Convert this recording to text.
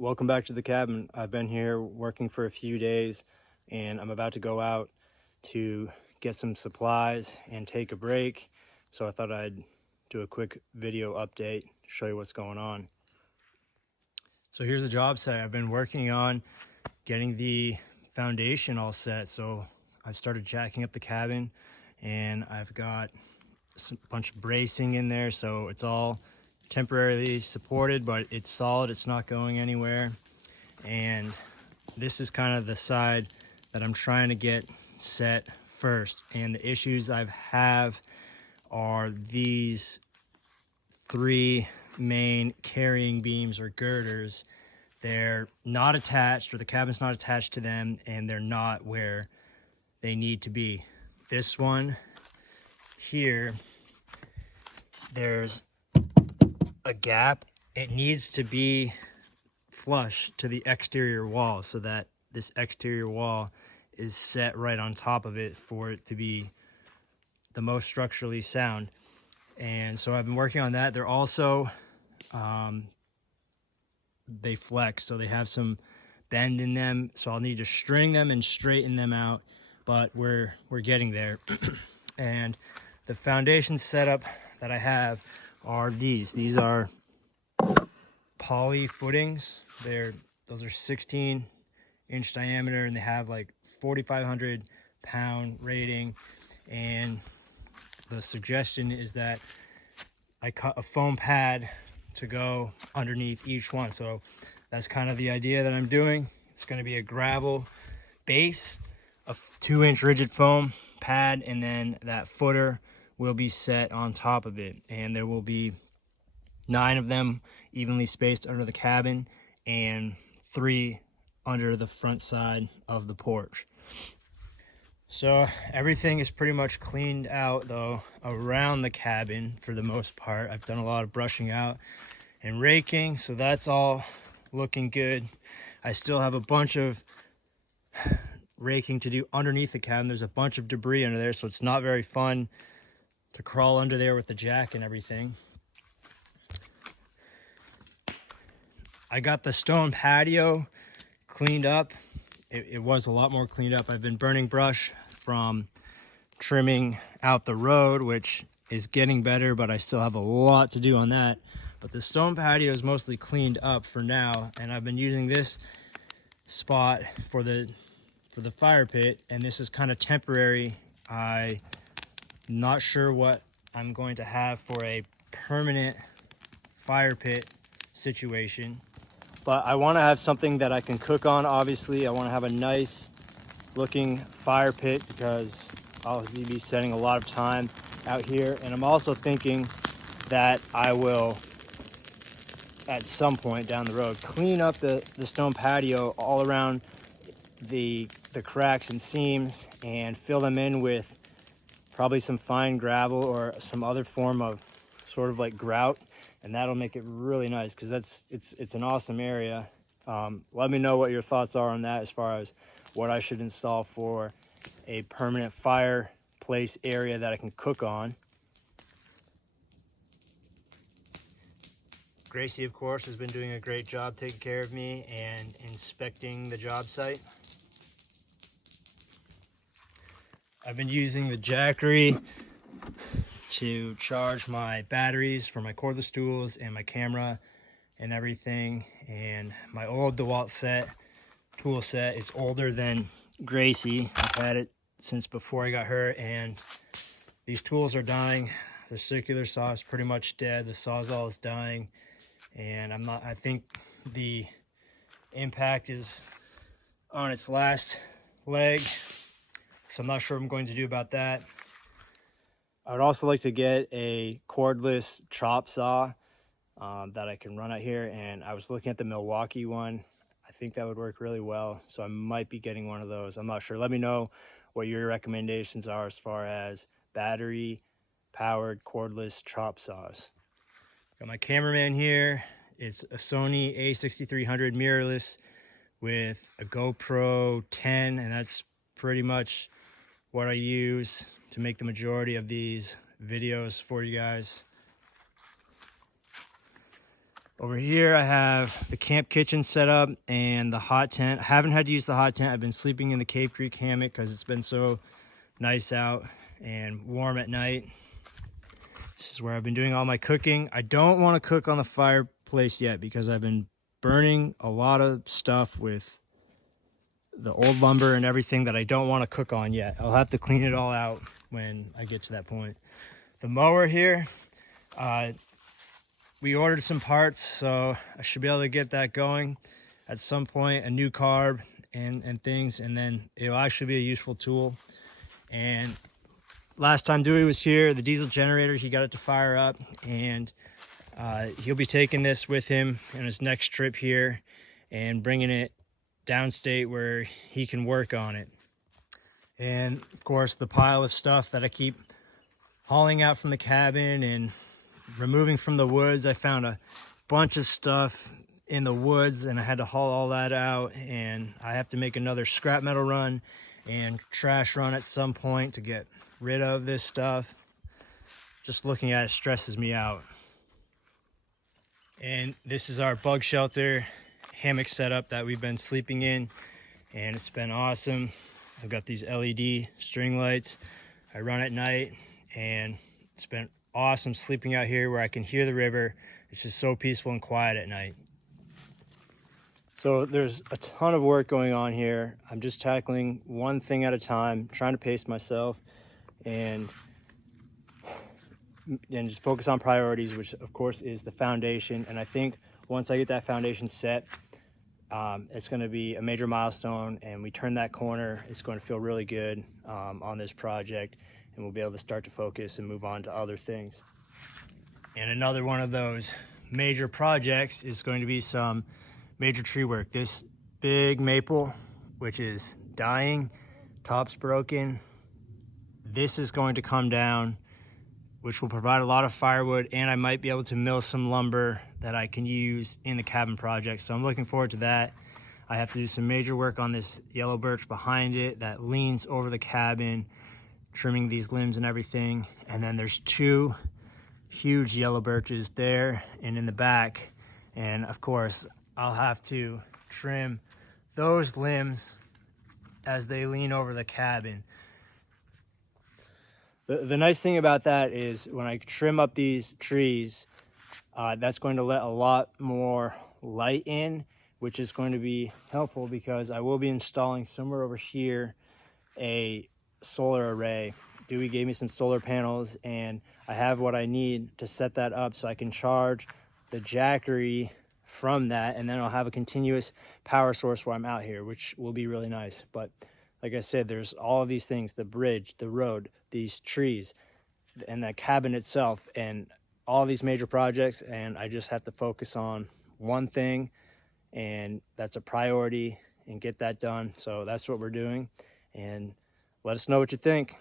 Welcome back to the cabin. I've been here working for a few days and I'm about to go out to get some supplies and take a break. So I thought I'd do a quick video update, show you what's going on. So here's the job site. I've been working on getting the foundation all set. So I've started jacking up the cabin and I've got a bunch of bracing in there. So it's all temporarily supported, but it's solid. It's not going anywhere. And this is kind of the side that I'm trying to get set first. And the issues I have are these three main carrying beams or girders. They're not attached, or the cabin's not attached to them, and they're not where they need to be. This one here, there's a gap. It needs to be flush to the exterior wall so that this exterior wall is set right on top of it for it to be the most structurally sound. And so I've been working on that. They're also they flex, so they have some bend in them, so I'll need to string them and straighten them out, but we're getting there. And the foundation setup that I have are these are poly footings. Those are 16-inch diameter, and they have like 4,500 pound rating. And the suggestion is that I cut a foam pad to go underneath each one. So that's kind of the idea that I'm doing. It's going to be a gravel base, a 2-inch rigid foam pad, and then that footer will be set on top of it. And there will be 9 of them evenly spaced under the cabin and 3 under the front side of the porch. So everything is pretty much cleaned out though around the cabin for the most part. I've done a lot of brushing out and raking, so that's all looking good. I still have a bunch of raking to do underneath the cabin. There's a bunch of debris under there, so it's not very fun to crawl under there with the jack and everything. I got the stone patio cleaned up. It was a lot more cleaned up. I've been burning brush from trimming out the road, which is getting better, but I still have a lot to do on that. But the stone patio is mostly cleaned up for now, and I've been using this spot for the fire pit, and this is kind of temporary. I'm not sure what I'm going to have for a permanent fire pit situation, but I want to have something that I can cook on. Obviously, I want to have a nice looking fire pit because I'll be spending a lot of time out here. And I'm also thinking that I will, at some point down the road, clean up the stone patio all around the cracks and seams and fill them in with probably some fine gravel or some other form of sort of like grout, and that'll make it really nice because it's an awesome area. Let me know what your thoughts are on that as far as what I should install for a permanent fireplace area that I can cook on. Gracie, of course, has been doing a great job taking care of me and inspecting the job site. I've been using the Jackery to charge my batteries for my cordless tools and my camera and everything. And my old DeWalt tool set is older than Gracie. I've had it since before I got her, and these tools are dying. The circular saw is pretty much dead. The Sawzall is dying. And I think the impact is on its last leg. So I'm not sure what I'm going to do about that. I would also like to get a cordless chop saw that I can run out here. And I was looking at the Milwaukee one. I think that would work really well. So I might be getting one of those. I'm not sure. Let me know what your recommendations are as far as battery powered cordless chop saws. Got my cameraman here. It's a Sony A6300 mirrorless with a GoPro 10, and that's pretty much what I use to make the majority of these videos for you guys. Over here I have the camp kitchen set up and the hot tent. I haven't had to use the hot tent. I've been sleeping in the Cave Creek hammock because it's been so nice out and warm at night. This is where I've been doing all my cooking. I don't want to cook on the fireplace yet because I've been burning a lot of stuff with the old lumber and everything that I don't want to cook on yet. I'll have to clean it all out when I get to that point. The mower here, we ordered some parts, so I should be able to get that going at some point, a new carb and things, and then it'll actually be a useful tool. And last time Dewey was here, the diesel generator, he got it to fire up, and he'll be taking this with him on his next trip here and bringing it downstate where he can work on it. And of course, the pile of stuff that I keep hauling out from the cabin and removing from the woods. I found a bunch of stuff in the woods and I had to haul all that out, and I have to make another scrap metal run and trash run at some point to get rid of this stuff. Just looking at it stresses me out. And this is our bug shelter hammock setup that we've been sleeping in, and it's been awesome. I've got these LED string lights. I run at night, and it's been awesome sleeping out here where I can hear the river. It's just so peaceful and quiet at night. So there's a ton of work going on here. I'm just tackling one thing at a time, trying to pace myself and just focus on priorities, which of course is the foundation. And I think once I get that foundation set, it's going to be a major milestone, and we turn that corner. It's going to feel really good on this project, and we'll be able to start to focus and move on to other things. And another one of those major projects is going to be some major tree work. This big maple, which is dying, top's broken, this is going to come down, which will provide a lot of firewood, and I might be able to mill some lumber that I can use in the cabin project. So I'm looking forward to that. I have to do some major work on this yellow birch behind it that leans over the cabin, trimming these limbs and everything. And then there's two huge yellow birches there and in the back. And of course, I'll have to trim those limbs as they lean over the cabin. The nice thing about that is when I trim up these trees, that's going to let a lot more light in, which is going to be helpful because I will be installing somewhere over here a solar array. Dewey gave me some solar panels, and I have what I need to set that up so I can charge the Jackery from that, and then I'll have a continuous power source while I'm out here, which will be really nice. But like I said, there's all of these things, the bridge, the road, these trees, and that cabin itself, and all these major projects, and I just have to focus on one thing, and that's a priority, and get that done. So that's what we're doing, and let us know what you think.